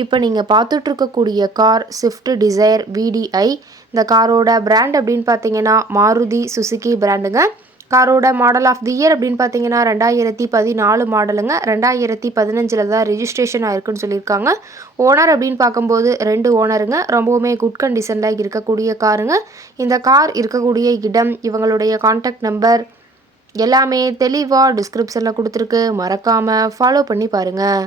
இப்போ நீங்கள் பார்த்துட்ருக்கக்கூடிய கார் ஸ்விஃப்ட் டிசைர் விடிஐ இந்த காரோட பிராண்ட் அப்படின்னு பார்த்தீங்கன்னா மாருதி சுசுகி பிராண்டுங்க காரோட மாடல் ஆஃப் தி இயர் அப்படின்னு பார்த்தீங்கன்னா ரெண்டாயிரத்தி பதினாலு மாடலுங்க ரெண்டாயிரத்தி பதினஞ்சில் தான் ரிஜிஸ்ட்ரேஷன் ஆயிருக்குன்னு சொல்லியிருக்காங்க. ஓனர் அப்படின்னு பார்க்கும்போது ரெண்டு ஓனருங்க ரொம்பவுமே குட் கண்டிஷனில் இருக்கக்கூடிய காருங்க. இந்த கார் இருக்கக்கூடிய இடம் இவங்களுடைய காண்டாக்ட் நம்பர் எல்லாமே தெளிவாக டிஸ்கிரிப்ஷனில் கொடுத்துருக்கு. மறக்காமல் ஃபாலோ பண்ணி பாருங்கள்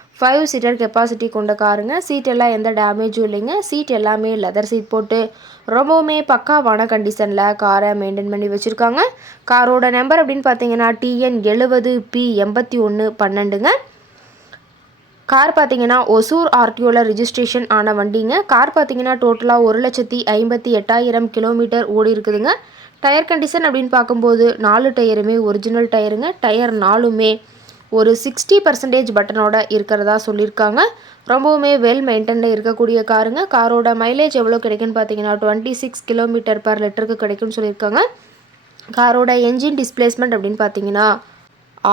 ஃபைவ் சீட்டர் கெப்பாசிட்டி கொண்ட காருங்க சீட் எல்லாம் எந்த டேமேஜும் இல்லைங்க. சீட் எல்லாமே லெதர் சீட் போட்டு ரொம்பவுமே பக்காவான கண்டிஷனில் காரை மெயின்டைன் பண்ணி வச்சுருக்காங்க. காரோட நம்பர் அப்படின்னு பார்த்தீங்கன்னா டிஎன் எழுபது பி எண்பத்தி ஒன்று பன்னெண்டுங்க. கார் பார்த்தீங்கன்னா ஒசூர் ஆர்டிஓவில் ரிஜிஸ்ட்ரேஷன் ஆன வண்டிங்க. கார் பார்த்தீங்கன்னா டோட்டலாக ஒரு லட்சத்தி ஐம்பத்தி எட்டாயிரம் கிலோமீட்டர் ஓடி இருக்குதுங்க. டயர் கண்டிஷன் அப்படின்னு பார்க்கும்போது நாலு டயருமே ஒரிஜினல் டயருங்க டயர் நாலுமே ஒரு சிக்ஸ்டி பர்சன்டேஜ் பட்டனோட இருக்கிறதா சொல்லியிருக்காங்க. ரொம்பவுமே வெல் மெயின்டைனில் இருக்கக்கூடிய காருங்க. காரோட மைலேஜ் எவ்வளோ கிடைக்குன்னு பார்த்தீங்கன்னா டுவெண்ட்டி சிக்ஸ் கிலோமீட்டர் பர் லிட்டருக்கு கிடைக்கும்னு சொல்லியிருக்காங்க. காரோட என்ஜின் டிஸ்பிளேஸ்மெண்ட் அப்படின்னு பார்த்தீங்கன்னா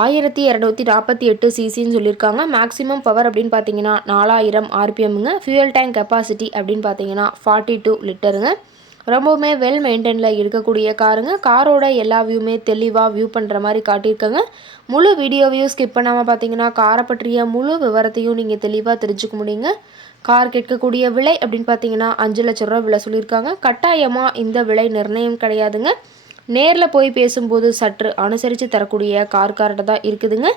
ஆயிரத்தி இரநூத்தி நாற்பத்தி எட்டு சிசின்னு சொல்லியிருக்காங்க. மேக்ஸிமம் பவர் அப்படின்னு பார்த்தீங்கன்னா நாலாயிரம் ஆர்பிஎம்முங்க ஃபியூயல் டேங்க் கெப்பாசிட்டி அப்படின்னு பார்த்தீங்கன்னா ஃபார்ட்டி டூ லிட்டருங்க ரொம்பவுமே வெல் மெயின்டைனில் இருக்கக்கூடிய காருங்க. காரோட எல்லா வியூமே தெளிவாக வியூ பண்ணுற மாதிரி காட்டியிருக்கங்க. முழு வீடியோவையும் ஸ்கிப் பண்ணாமல் பார்த்தீங்கன்னா காரை பற்றிய முழு விவரத்தையும் நீங்கள் தெளிவாக தெரிஞ்சுக்க முடியுங்க. கார் கேட்கக்கூடிய விலை அப்படின்னு பார்த்தீங்கன்னா அஞ்சு லட்ச ரூபா விலை சொல்லியிருக்காங்க. கட்டாயமாக இந்த விலை நிர்ணயம் கிடையாதுங்க. நேரில் போய் பேசும்போது சற்று அனுசரித்து தரக்கூடிய கார் கார்ட்டை தான் இருக்குதுங்க.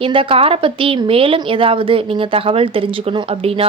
இந்த காரை பற்றி மேலும் ஏதாவது நீங்கள் தகவல் தெரிஞ்சுக்கணும் அப்படின்னா